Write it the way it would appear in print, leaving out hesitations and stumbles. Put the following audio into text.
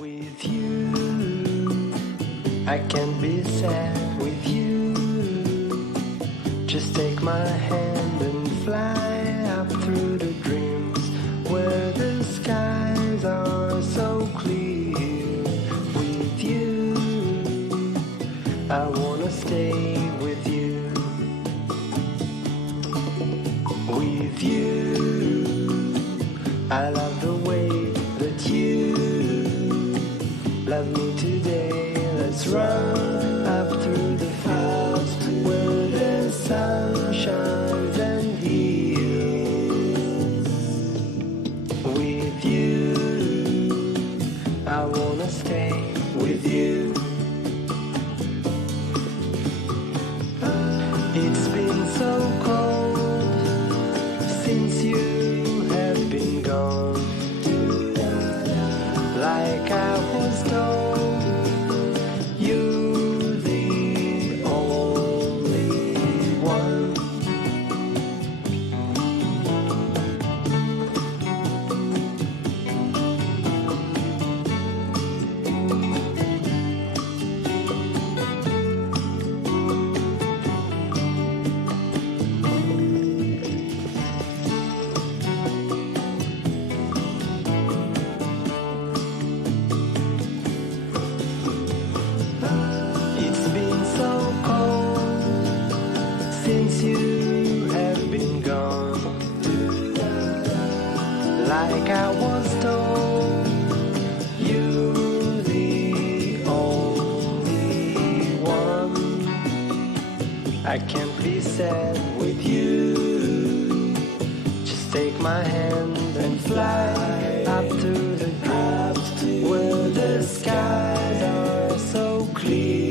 With you, I can't be sad with you. Just take my hand and fly up through the dreams where the skies are so clear. With you, I wanna stay with you. With you, I love the way that you love me today. Let's run up through the fields where the sun shines and heals. With you, I wanna stay with you. It's been so cold since you have been gone. Like I was told, you're the only one. It's been so cold since you have been gone. Like I was told, you're the only one. I can't be sad with you. Just take my hand and fly up to the dreams where the skies are so clear.